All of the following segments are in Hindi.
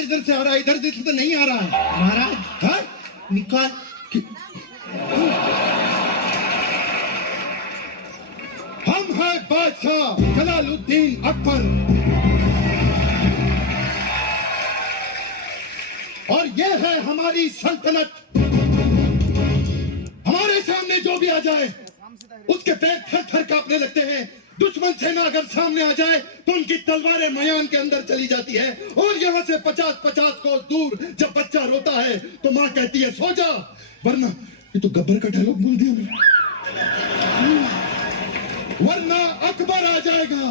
इधर से आ रहा है, इधर से तो नहीं आ रहा है महाराज हाँ? निकाल हम हैं बादशाह जलालुद्दीन अकबर और ये है हमारी सल्तनत। हमारे सामने जो भी आ जाए उसके पैर थर थर कांपने लगते हैं। दुश्मन सेना अगर सामने आ जाए तो उनकी तलवारें मैदान के अंदर चली जाती है और यहाँ से 50-50 कोस दूर जब बच्चा रोता है तो माँ कहती है सो जा, वरना ये तो गब्बर का डायलॉग बोल दिया मैंने, वरना अकबर आ जाएगा।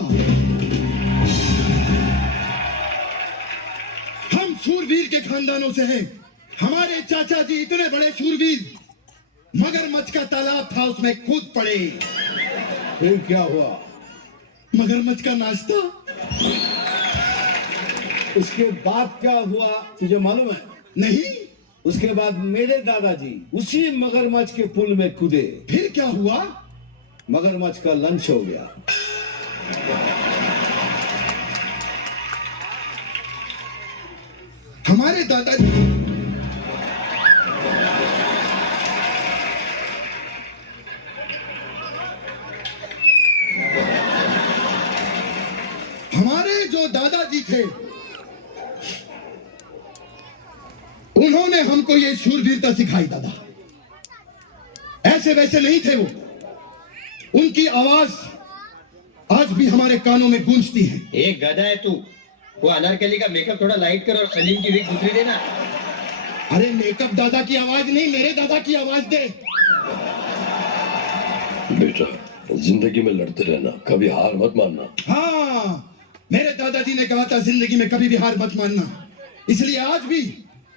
हम शूरवीर के खानदानों से हैं। हमारे चाचा जी इतने बड़े शूरवीर, मगरमच्छ का तालाब था उसमें कूद पड़े। फिर क्या हुआ? मगरमच्छ का नाश्ता। उसके बाद क्या हुआ तुझे मालूम है? नहीं। उसके बाद मेरे दादाजी उसी मगरमच्छ के पुल में कूदे। फिर क्या हुआ? मगरमच्छ का लंच हो गया। हमारे दादाजी हमारे जो दादाजी थे उन्होंने हमको ये शूरवीरता सिखाई। दादा ऐसे वैसे नहीं थे वो। उनकी आवाज आज भी हमारे कानों में गूंजती है। एक गधा है तू। वो अनारकली का मेकअप थोड़ा लाइट कर और सलीम की विग दूसरी देना। अरे मेकअप दादा की आवाज नहीं, मेरे दादा की आवाज दे। बेटा जिंदगी में लड़ते रहना, कभी हार मत मानना। हाँ, मेरे दादाजी ने कहा था जिंदगी में कभी भी हार मत मानना। इसलिए आज भी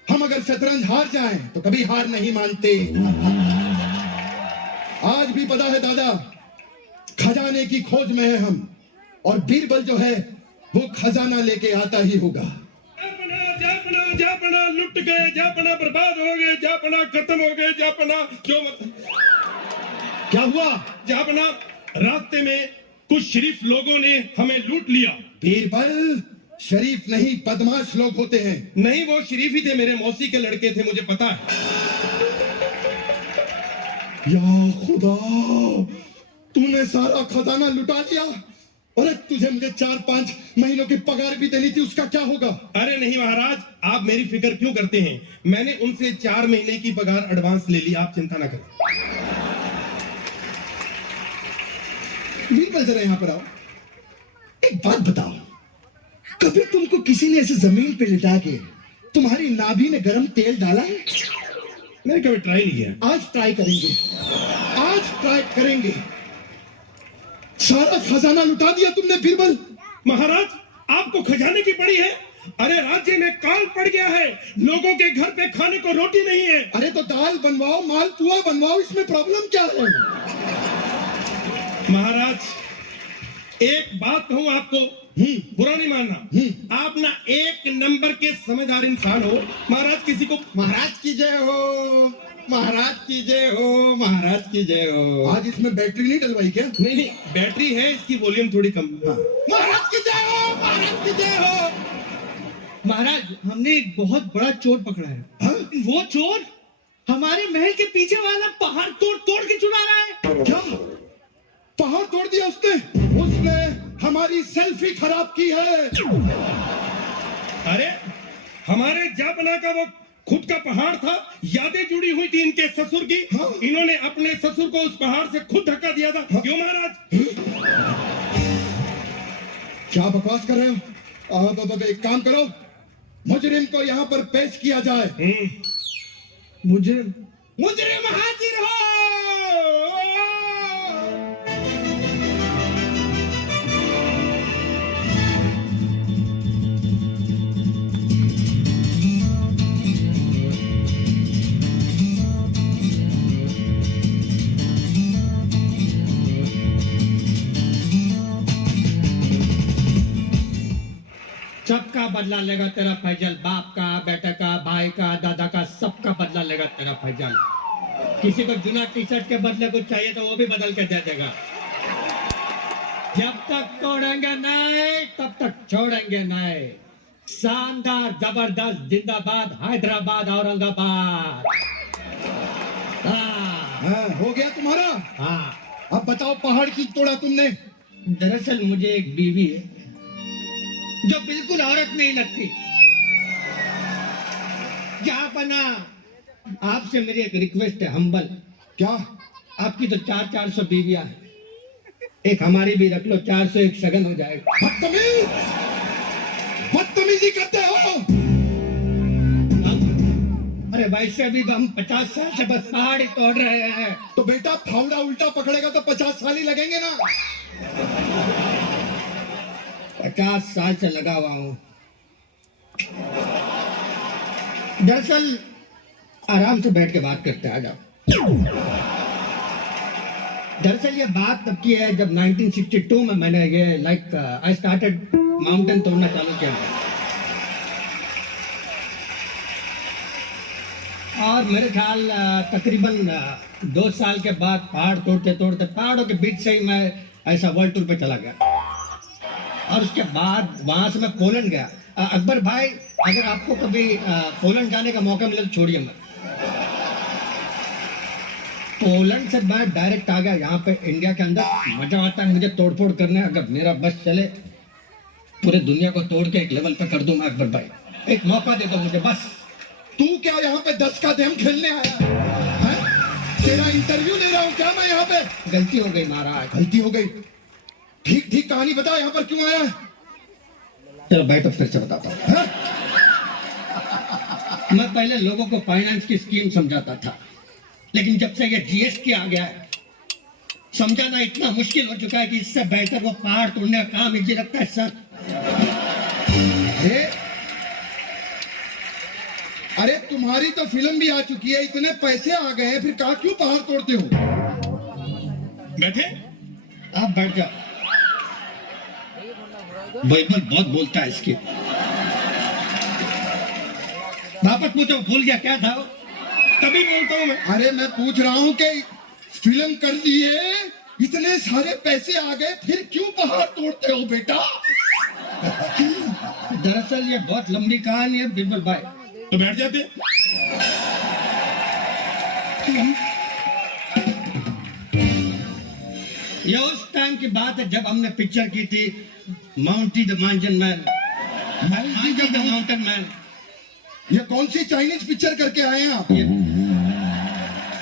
हम अगर शतरंज हार जाएं तो कभी हार नहीं मानते। आज भी पता है दादा, खजाने की खोज में है हम, और बीरबल जो है वो खजाना लेके आता ही होगा। जापना जापना लुट गए, जापना बर्बाद हो गए, जापना खत्म हो गए, जापना जो क्या हुआ? जापना रास्ते में कुछ शरीफ लोगों ने हमें लूट लिया। बीरबल शरीफ नहीं, बदमाश लोग होते हैं। नहीं, वो शरीफ ही थे, मेरे मौसी के लड़के थे, मुझे पता है। या खुदा, तूने सारा खजाना लुटा लिया। अरे तुझे मुझे 4-5 महीनों की पगार भी देनी थी, उसका क्या होगा? अरे नहीं महाराज, आप मेरी फिक्र क्यों करते हैं? मैंने उनसे 4 महीने की पगार एडवांस ले ली, आप चिंता ना करें। बीरबल जरा यहाँ पर आओ, एक बात बताओ, कभी तुमको किसी ने ऐसे जमीन पे लिटा के तुम्हारी नाभि में गरम तेल डाला है? मैंने कभी ट्राई नहीं किया। आज ट्राई करेंगे, आज ट्राई करेंगे। सारा खजाना लुटा दिया तुमने बीरबल। महाराज, आपको खजाने की पड़ी है? अरे राज्य में काल पड़ गया है, लोगों के घर पे खाने को रोटी नहीं है। अरे तो दाल बनवाओ, मालपुआ बनवाओ, इसमें प्रॉब्लम क्या है? महाराज, एक बात कहूं आपको, बुरा नहीं मानना, आप ना एक नंबर के समझदार इंसान हो। महाराज किसी को महाराज की जय हो, महाराज की जय हो, महाराज की जय हो। आज इसमें बैटरी नहीं डलवाई क्या? नहीं नहीं, बैटरी है, इसकी वॉल्यूम थोड़ी कम। हाँ। महाराज की जय हो, महाराज की जय हो। महाराज, हमने एक बहुत बड़ा चोर पकड़ा है। हाँ? वो चोर हमारे महल के पीछे वाला पहाड़ तोड़ तोड़ के चुरा रहा है। क्या पहाड़ तोड़ दिया उसने? उसने हमारी सेल्फी खराब की है। अरे हमारे जापना का वो खुद का पहाड़ था, यादें जुड़ी हुई थी इनके ससुर की। हाँ? इन्होंने अपने ससुर को उस पहाड़ से खुद धक्का दिया था। हाँ? क्यों महाराज? क्या बकवास कर रहे हो? अब एक काम करो, मुजरिम को यहाँ पर पेश किया जाए। मुजरिम मुजरिम हाजिर हो। सबका बदला लेगा तेरा फैजल, बाप का, बेटा का, भाई का, दादा का, सबका बदला लेगा तेरा फैजल। किसी को जुना टी शर्ट के बदले कुछ चाहिए तो वो भी बदल के दे देगा। जब तक तोड़ेंगे नहीं तब तक छोड़ेंगे नहीं। शानदार, जबरदस्त, जिंदाबाद, हैदराबाद, औरंगाबाद। हाँ, हो गया तुम्हारा। हाँ। अब बताओ पहाड़ की तोड़ा तुमने। दरअसल मुझे एक बीवी है जो बिल्कुल औरत नहीं लगती। क्या बना, आपसे मेरी एक रिक्वेस्ट है, हम्बल। क्या? आपकी तो 400 बीवियां हैं, एक हमारी भी रख लो, 401 सगन हो जाएगा। बदतमीज, बदतमीजी करते हो। अरे वैसे भी हम 50 साल से बस पहाड़ ही तोड़ रहे हैं। तो बेटा फावड़ा उल्टा पकड़ेगा तो 50 साल ही लगेंगे ना। 50 साल से लगा हुआ हूं। दरअसल आराम से बैठ के बात करते हैं, आ जाओ। दरअसल ये बात तब की है जब 1962 में मैंने ये आई स्टार्टेड माउंटेन तोड़ना चालू किया और मेरे ख्याल तकरीबन 2 साल के बाद पहाड़ तोड़ते तोड़ते पहाड़ों के बीच से ही मैं ऐसा वर्ल्ड टूर पे चला गया और उसके बाद वहां से मैं पोलैंड गया। अकबर भाई, अगर आपको कभी पोलैंड जाने का मौका मिले तो छोड़िए मत। पोलैंड से मैं डायरेक्ट आ गया यहाँ पे इंडिया के अंदर। मजा आता है मुझे तोड़फोड़ करने, अगर मेरा बस चले पूरे दुनिया को तोड़ के एक लेवल पे कर दूं मैं। अकबर भाई एक मौका दे दो मुझे बस। तू क्या यहाँ पे 10 का देम खेलने आया है? तेरा इंटरव्यू ले रहा हूँ क्या मैं यहाँ पे? गलती हो गई महाराज। गलती हो गई? ठीक ठीक कहानी बता, यहाँ पर क्यों आया है? चलो बैठो, फिर से बताता हूँ। हाँ? मैं पहले लोगों को फाइनेंस की स्कीम समझाता था, लेकिन जब से ये जीएसटी आ गया है समझाना इतना मुश्किल हो चुका है कि इससे बेहतर वो पहाड़ तोड़ने का काम इजी लगता है सर। अरे तुम्हारी तो फिल्म भी आ चुकी है, इतने पैसे आ गए हैं, फिर कहा क्यों पहाड़ तोड़ते हो? बैठे। आप बैठ जाओ। बाइबल बहुत बोलता है इसकी। वापस पूछो, भूल गया क्या था वो? तभी बोलता हूँ मैं। अरे मैं पूछ रहा हूँ कि फिल्म कर दी है, इतने सारे पैसे आ गए, फिर क्यों पहाड़ तोड़ते हो बेटा? दरअसल ये बहुत लंबी कहानी है बिरबल भाई। तो बैठ जाते। ये उस टाइम की बात है जब हमने पिक्चर की थी Mounty the mountain man. Mounty the mountain man. ये कौन सी चाइनीज पिक्चर करके आए हैं आप?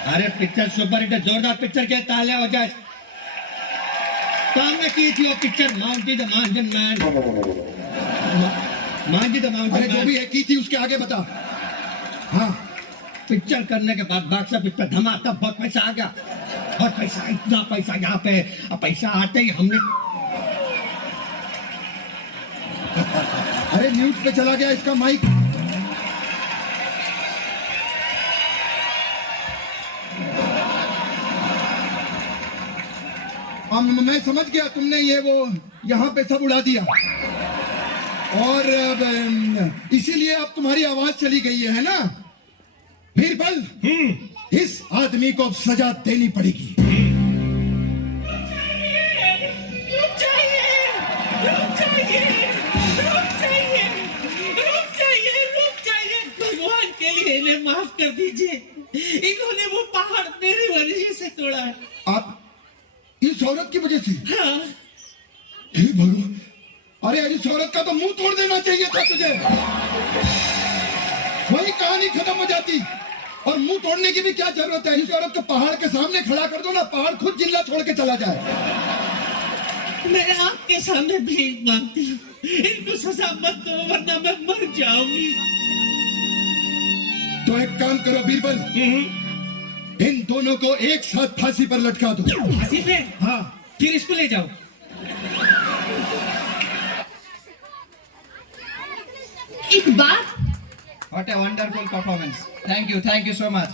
अरे पिक्चर सुपर हिट, जोरदार पिक्चर के तालियां हो जाए। तो हमने की थी वो picture माउंटी the mountain man. Mounty the mountain अरे जो भी है की थी, उसके आगे बता। हाँ, पिक्चर करने के बाद बॉक्स ऑफिस पे धमाका, बहुत पैसा आ गया, बहुत पैसा, इतना पैसा यहाँ पे। अब पैसा आते ही हमने अरे म्यूट पे चला गया इसका माइक। मैं समझ गया, तुमने ये वो यहाँ पे सब उड़ा दिया और इसीलिए अब तुम्हारी आवाज चली गई है ना? बीरबल, इस आदमी को अब सजा देनी पड़ेगी। भगवान के लिए इन्हें माफ कर दीजिए, इन्होंने वो पहाड़ मेरी वजह से तोड़ा है। आप इस औरत की वजह से? हाँ। हे भगवान, अरे इस औरत का तो मुंह तोड़ देना चाहिए था तुझे, वही कहानी खत्म हो जाती। और मुंह तोड़ने की भी क्या जरूरत है? इस औरत को पहाड़ के सामने खड़ा कर दो ना, पहाड़ खुद जिल्ला छोड़ के चला जाए। मैं आपके सामने भीख मांगती हूँ, इनको सजा मत दो वरना मैं मर जाऊंगी। तो एक काम करो बीरबल, इन दोनों को एक साथ फांसी पर लटका दो। फांसी पे? हाँ। फिर इसको ले जाओ। एक बात, What a wonderful performance. Thank you so much.